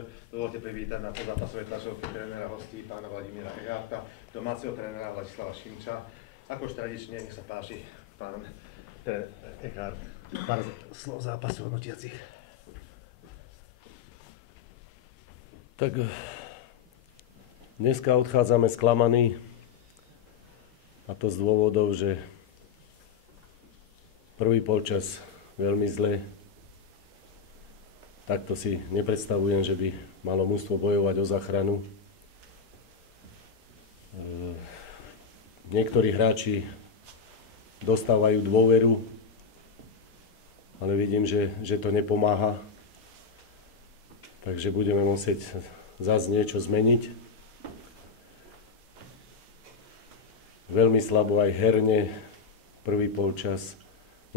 večer. Dovolte privítať na pozápasovej tlačovke trénera hostí pána Vladimíra Egarta, domáceho trénera Vladislava Šimča. Akož tradične, nech sa páči, pán Egart, pár slov zápasu hodnotiacich. Tak dneska odchádzame sklamaní, a to z dôvodov, že prvý polčas veľmi zle. Takto si nepredstavujem, že by malo mužstvo bojovať o záchranu. Niektorí hráči dostávajú dôveru, ale vidím, že to nepomáha. Takže budeme musieť zase niečo zmeniť. Veľmi slabo aj herne prvý polčas.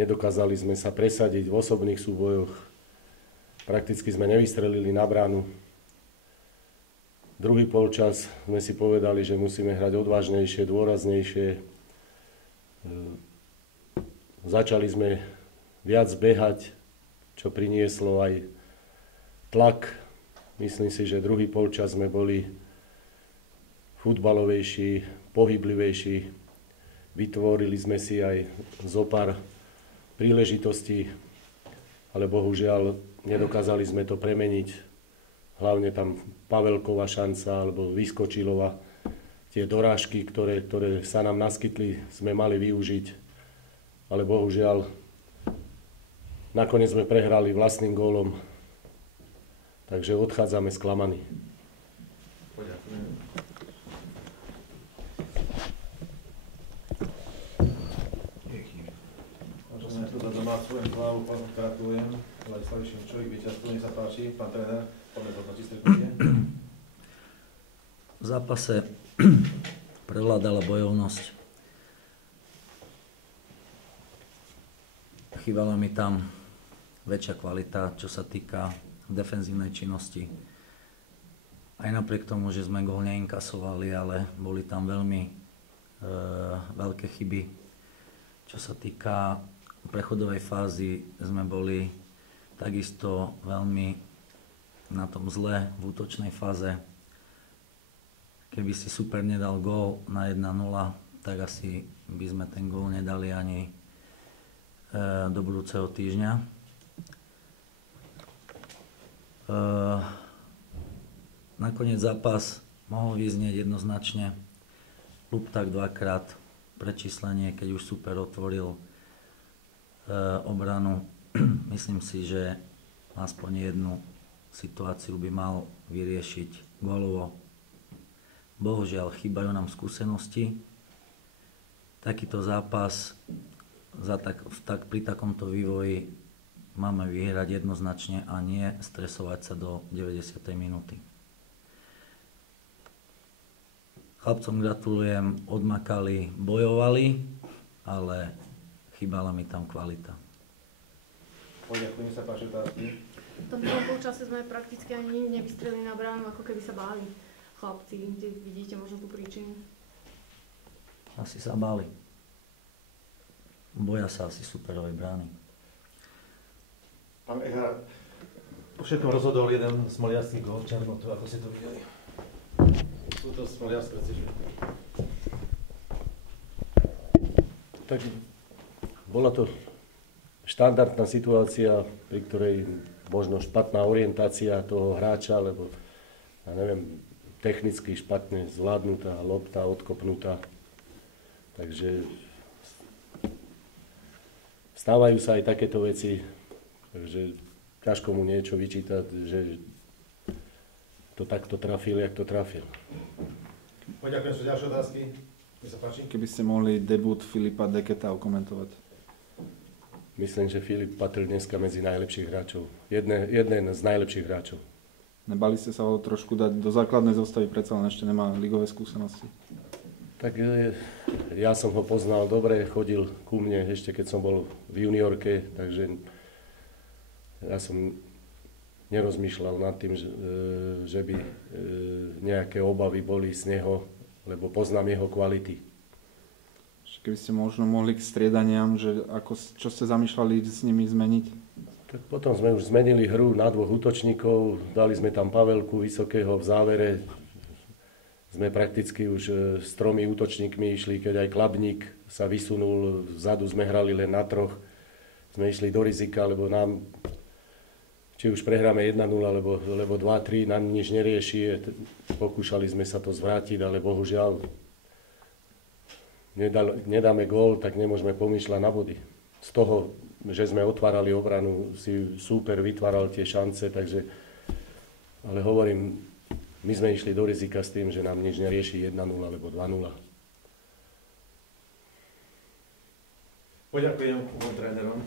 Nedokázali sme sa presadiť v osobných súbojoch. Prakticky sme nevystrelili na bránu. Druhý polčas sme si povedali, že musíme hrať odvážnejšie, dôraznejšie. Začali sme viac behať, čo prinieslo aj tlak. Myslím si, že druhý polčas sme boli futbalovejší, pohyblivejší. Vytvorili sme si aj zopár príležitostí, ale bohužiaľ nedokázali sme to premeniť. Hlavne tam Pavelková šanca alebo Vyskočilova. Tie dorážky, ktoré sa nám naskytli, sme mali využiť. Ale bohužiaľ nakoniec sme prehrali vlastným gólom. Takže odchádzame sklamaní. Poďakujem. Za domácu enklavu gratulujem Vladislavu Šimčovi k víťazstvu, nech sa páči, pán tréner, poďme zhodnotiť stretnutie. V zápase prevládala bojovnosť. Chýbala mi tam väčšia kvalita, čo sa týka defenzívnej činnosti. Aj napriek tomu, že sme gól neinkasovali, ale boli tam veľmi veľké chyby, čo sa týka prechodovej fázy, sme boli takisto veľmi na tom zle v útočnej fáze. Keby si super nedal gól na 1-0, tak asi by sme ten gól nedali ani do budúceho týždňa. Nakoniec zápas mohol vyznieť jednoznačne. Lupták dvakrát, prečíslenie, keď už super otvoril obranu. Myslím si, že aspoň jednu situáciu by mal vyriešiť gólovo. Bohužiaľ, chýbajú nám skúsenosti. Takýto zápas pri takomto vývoji máme vyhrať jednoznačne a nie stresovať sa do 90. minúty. Chlapcom gratulujem, odmakali, bojovali, ale chýbala mi tam kvalita. Poďakujem, sa páči otázky. V tom druhom polčase sme prakticky ani nevystrelili na bránu, ako keby sa báli chlapci. Kde vidíte možno tú príčinu? Asi sa báli. Boja sa asi superovej brány. Pán Egart, po všetkom rozhodol jeden smoliarský gól v Černotu, ako ste to videli? Sú to smoliarské veci, že? Tak bola to štandardná situácia, pri ktorej možno špatná orientácia toho hráča, alebo ja neviem, technicky špatne zvládnutá, lopta odkopnutá. Takže stávajú sa aj takéto veci, takže ťažko mu niečo vyčítať, že to takto trafil, jak to trafil. Poďakujem, sú ďalšie otázky. Nech sa páči. Keby ste mohli debut Filipa Deketa okomentovať. Myslím, že Filip patril dneska medzi najlepších hráčov. Jeden z najlepších hráčov. Nebali ste sa ho trošku dať do základnej zostavy, predsa len ešte nemá ligové skúsenosti? Tak ja som ho poznal dobre, chodil ku mne ešte keď som bol v juniorke, takže ja som nerozmýšľal nad tým, že by nejaké obavy boli z neho, lebo poznám jeho kvality. Keby ste možno mohli k striedaniam, že čo ste zamýšľali s nimi zmeniť? Tak potom sme už zmenili hru na 2 útočníkov, dali sme tam Pavelku Vysokého v závere. Sme prakticky už s 3 útočníkmi išli, keď aj Klabník sa vysunul, vzadu sme hrali len na 3. Sme išli do rizika, lebo nám, či už prehráme 1-0, lebo 2-3, nám nič nerieši. Pokúšali sme sa to zvrátiť, ale bohužiaľ nedáme gól, tak nemôžeme pomýšľať na body. Z toho, že sme otvárali obranu, si súper vytváral tie šance, takže, ale hovorím, my sme išli do rizika s tým, že nám nič nerieši 1-0 alebo 2-0. Poďakujem obom trénerom.